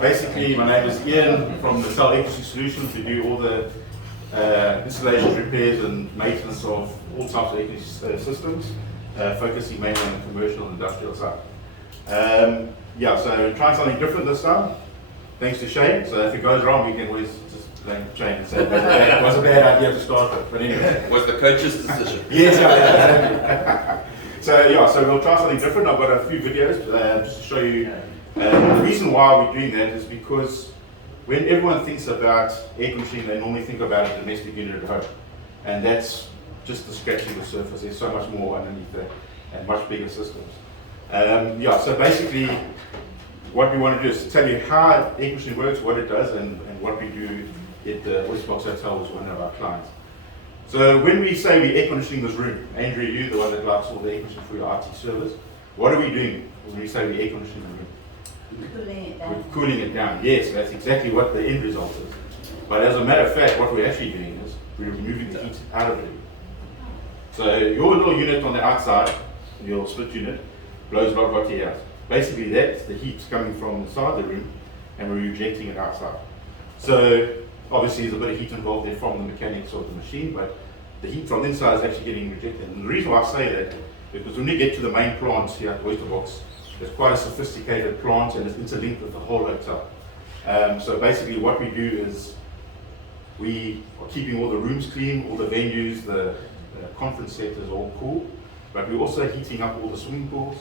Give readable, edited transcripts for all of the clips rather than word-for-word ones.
Basically, my name is Ian from the Sales Letter Solutions. We do all the installations, repairs, and maintenance of all types of air systems, focusing mainly on the commercial and industrial side. Yeah, so trying something different this time, thanks to Shane. So if it goes wrong, we can always just blame Shane and say it was a bad idea to start with. But anyway, was the coach's decision. Yes, yeah. So yeah, so we'll try something different. I've got a few videos just to show you. The reason why we're doing that is because when everyone thinks about air conditioning, they normally think about a domestic unit at home, and that's just the scratching the surface. There's so much more underneath that, and much bigger systems. Yeah, so basically, what we want to do is tell you how air conditioning works, what it does, and what we do at the Westbox Hotel with one of our clients. So when we say we're air conditioning this room, Andrew, you, the one that likes all the air conditioning for your IT service, what are we doing when we say we're air conditioning the room? Cooling it down. We're cooling it down. Yes, that's exactly what the end result is. But as a matter of fact, what we're actually doing is we're removing the heat out of the room. So your little unit on the outside, your split unit, blows a lot of hot air out. Basically that's the heat coming from inside the room and we're rejecting it outside. So obviously there's a bit of heat involved there from the mechanics of the machine, but the heat from the inside is actually getting rejected. And the reason why I say that is because when you get to the main plant here at Westbox, it's quite a sophisticated plant and it's interlinked with the whole hotel. So basically what we do is we are keeping all the rooms clean, all the venues, the conference centers all cool, but we're also heating up all the swimming pools.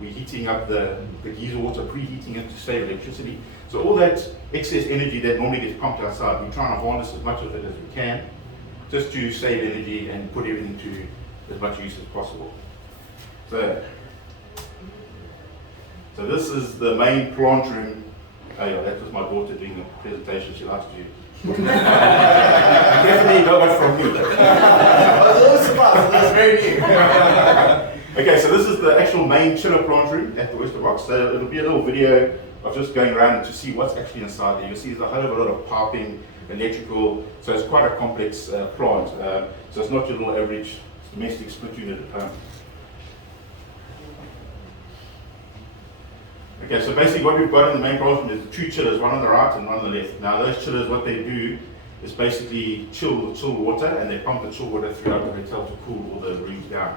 We're heating up the geyser water, preheating it to save electricity. So all that excess energy that normally gets pumped outside, we're trying to harness as much of it as we can, just to save energy and put everything to as much use as possible. So this is the main plant room. Oh yeah, that was my daughter doing a presentation. She likes to definitely got it from me. That's very new. Okay, so this is the actual main chiller plant room at the Westbox. So it'll be a little video of just going around to see what's actually inside there. You'll see there's a hell of a lot of piping, electrical, so it's quite a complex plant. So it's not your little average domestic split unit at home. Okay, so basically what we've got in the main plant room is two chillers, one on the right and one on the left. Now those chillers, what they do is basically chill the chill water, and they pump the chill water throughout the hotel to cool all the rooms down.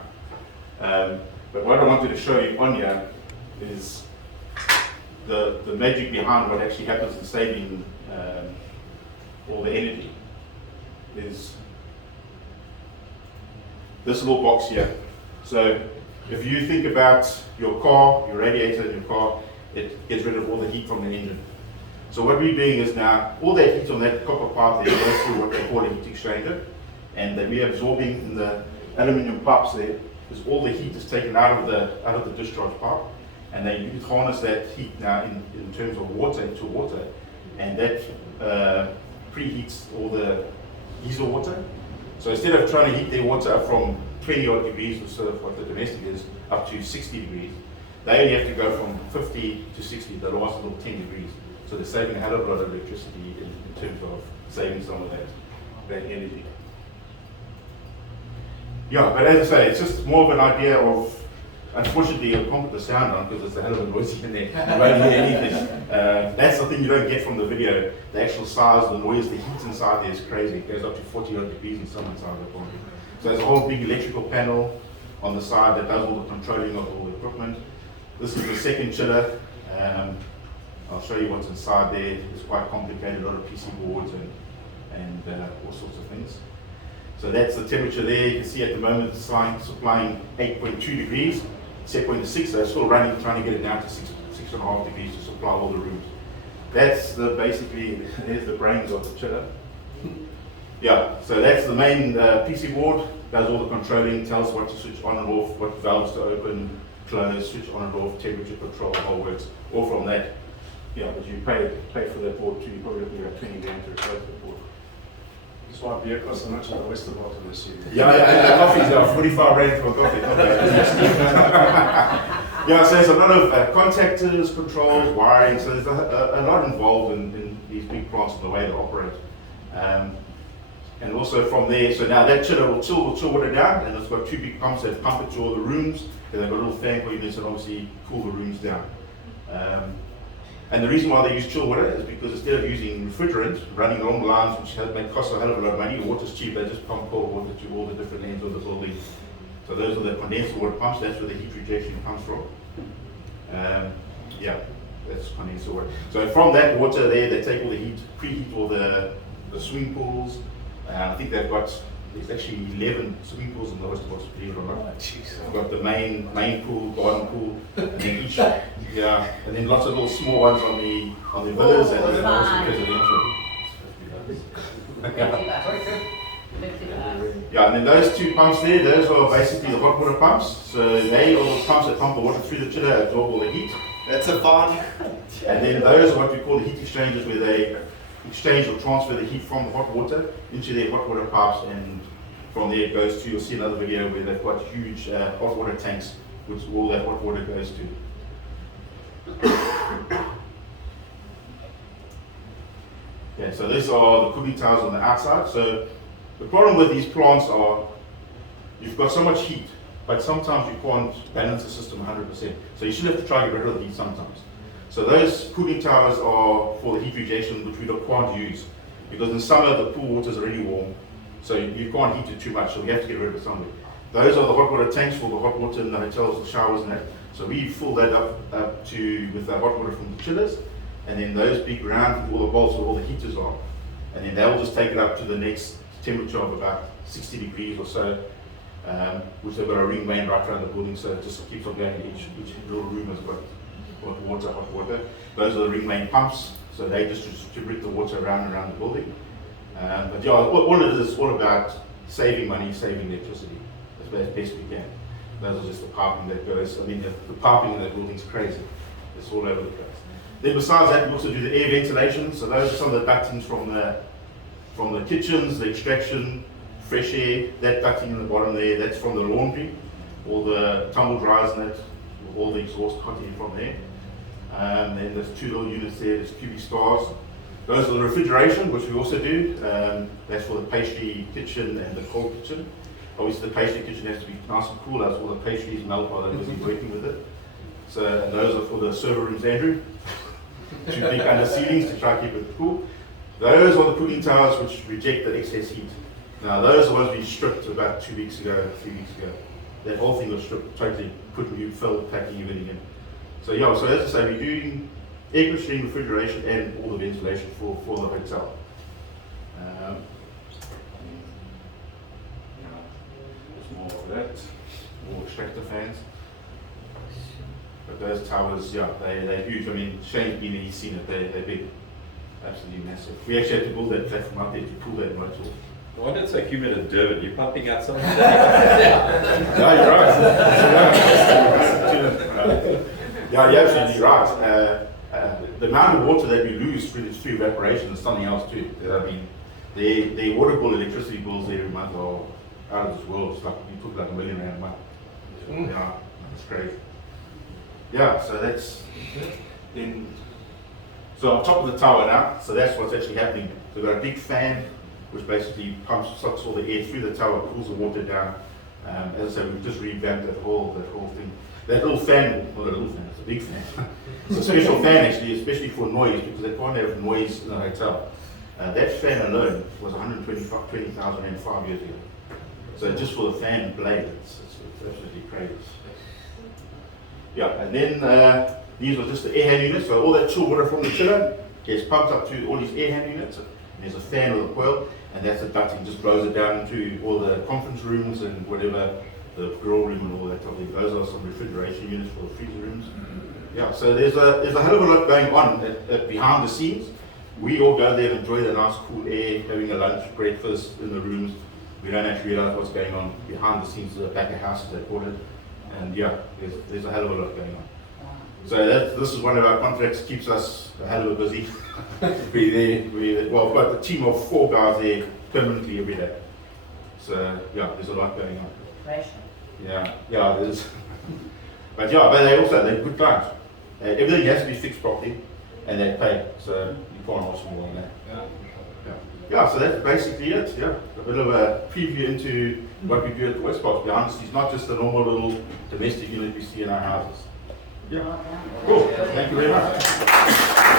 But what I wanted to show you on here is the magic behind what actually happens in saving all the energy is this little box here. So if you think about your car, your radiator in your car, it gets rid of all the heat from the engine. So what we're doing is now, all that heat on that copper pipe there goes through what they call a heat exchanger, and then we're absorbing in the aluminium pipes there, because all the heat is taken out of the discharge pipe, and then you harness that heat now in terms of water into water, and that preheats all the geyser water. So instead of trying to heat their water up from 20 odd degrees, or sort of what the domestic is, up to 60 degrees, they only have to go from 50 to 60, the last little 10 degrees. So they're saving a hell of a lot of electricity in terms of saving some of that energy. Yeah, but as I say, it's just more of an idea of, unfortunately, you can't put the sound on because it's a hell of a noisy in there. You won't hear anything. That's the thing you don't get from the video. The actual size, the noise, the heat inside there is crazy. It goes up to 40 odd degrees in some inside of the plant. So there's a whole big electrical panel on the side that does all the controlling of all the equipment. This is the second chiller. I'll show you what's inside there. It's quite complicated, a lot of PC boards and all sorts of things. So that's the temperature there. You can see at the moment it's supplying 8.2 degrees, set point to 6, so it's still running, trying to get it down to 6.5 degrees to supply all the rooms. That's basically, there's the brains of the chiller. Yeah, so that's the main PC board, does all the controlling, tells what to switch on and off, what valves to open, close, switch on and off, temperature control, the whole works, all from that. Yeah, but you pay for that board too, you're probably looking at 20 grand to replace the board. That's why beer costs so much at the Westbox this year. Yeah, coffee's 45 rand for coffee. Yeah, so there's a lot of contactors, controls, wiring, so there's a lot involved in these big plants and the way they operate. And also from there, so now that chiller will chill water down, and it's got two big pumps that pump it to all the rooms, and they've got a little fan for units that obviously cool the rooms down. And the reason why they use chill water is because instead of using refrigerant, running along the lines, which costs a hell of a lot of money, water's cheap, they just pump cold water to all the different ends of the building. So those are the condensed water pumps, that's where the heat rejection comes from. Yeah, that's condensed water. So from that water there, they take all the heat, preheat all the swimming pools. I think they've got, there's actually 11 swimming pools in the Oyster Box, believe it or not. They've got the main pool, garden pool, and then each, yeah, and then lots of little small ones on the villas, and then also residential. Yeah, and then those two pumps there, those are basically the hot water pumps. So they are the pumps that pump the water through the chiller, absorb all the heat. That's a fun. And then those are what we call the heat exchangers, where they exchange or transfer the heat from the hot water into their hot water pipes, and from there it goes to, you'll see another video where they've got huge hot water tanks, which all that hot water goes to. Yeah, so these are the cooling towers on the outside. So the problem with these plants are, you've got so much heat, but sometimes you can't balance the system 100%. So you should have to try to get rid of the heat sometimes. So those cooling towers are for the heat rejection, which we can't use, because in summer the pool water is really warm, so you can't heat it too much, so we have to get rid of it somewhere. Those are the hot water tanks for the hot water in the hotels, the showers and that. So we fill that up to with the hot water from the chillers, and then those big round with all the bolts where all the heaters are, and then they'll just take it up to the next temperature of about 60 degrees or so, which they've got a ring main right around the building, so it just keeps on going. Each little room has got hot water. Those are the ring main pumps, so they just distribute the water around the building. But yeah, all it is all about saving money, saving electricity as best we can. Those are just the piping that goes. I mean, the piping in that building is crazy. It's all over the place. Then besides that, we also do the air ventilation. So those are some of the ductings from the kitchens, the extraction, fresh air. That ducting in the bottom there, that's from the laundry, all the tumble dryers and that, all the exhaust hot air from there. Then there's two little units there, there's QB stars. Those are the refrigeration, which we also do. That's for the pastry kitchen and the cold kitchen. Obviously the pastry kitchen has to be nice and cool, as all the pastries melt while they're busy working with it. So, and those are for the server rooms, Andrew. Two big under ceilings to try to keep it cool. Those are the cooling towers which reject the excess heat. Now those are the ones we stripped about 2 weeks ago, 3 weeks ago. That whole thing was stripped, totally put new fill, packing, everything in. So yeah, so as I say, we're doing air conditioning, refrigeration, and all the ventilation for the hotel. There's more of that, more extractor fans. But those towers, yeah, they're huge. I mean, Shane's been there, he's seen it, they're big, absolutely massive. We actually had to build that platform out there to pull that motor. No wonder it's so humid in Durban. You're pumping out something. No, you're right. Yeah, you're absolutely right. The amount of water that we lose through evaporation is something else too. I mean, the water bill, electricity bills every month are out of this world. It's like, you took like R1 million a month. Yeah, it's crazy. Yeah, so that's then. So on top of the tower now, so that's what's actually happening. So we've got a big fan, which basically sucks all the air through the tower, cools the water down. As I say, we've just revamped that whole thing. That little fan, well, not a little fan, it's a big fan. It's a special fan actually, especially for noise, because they can't have noise in a hotel. That fan alone was 120,000 Rand 5 years ago. So just for the fan blade, it's absolutely crazy. Yeah, and then these are just the air hand units. So all that chill water from the chiller gets pumped up to all these air hand units. And there's a fan with a coil, and that's the ducting, just blows it down into all the conference rooms and whatever, the grill room and all that type of thing. Those are some refrigeration units for the freezer rooms. Yeah, so there's a hell of a lot going on behind the scenes. We all go there and enjoy the nice cool air, having a lunch, breakfast in the rooms. We don't actually realize what's going on behind the scenes, the back of house as they call it. And yeah, there's a hell of a lot going on. So this is one of our contracts, keeps us a hell of a busy. We've got a team of 4 guys there permanently every day. So yeah, there's a lot going on. Pressure. Yeah, there's. but they're good clients. Everything has to be fixed properly, and they pay. So you can't ask for more than that. Yeah, so that's basically it. Yeah, a bit of a preview into what we do at the West Park. To be honest, it's not just a normal little domestic unit we see in our houses. Yeah. Cool. Thank you very much.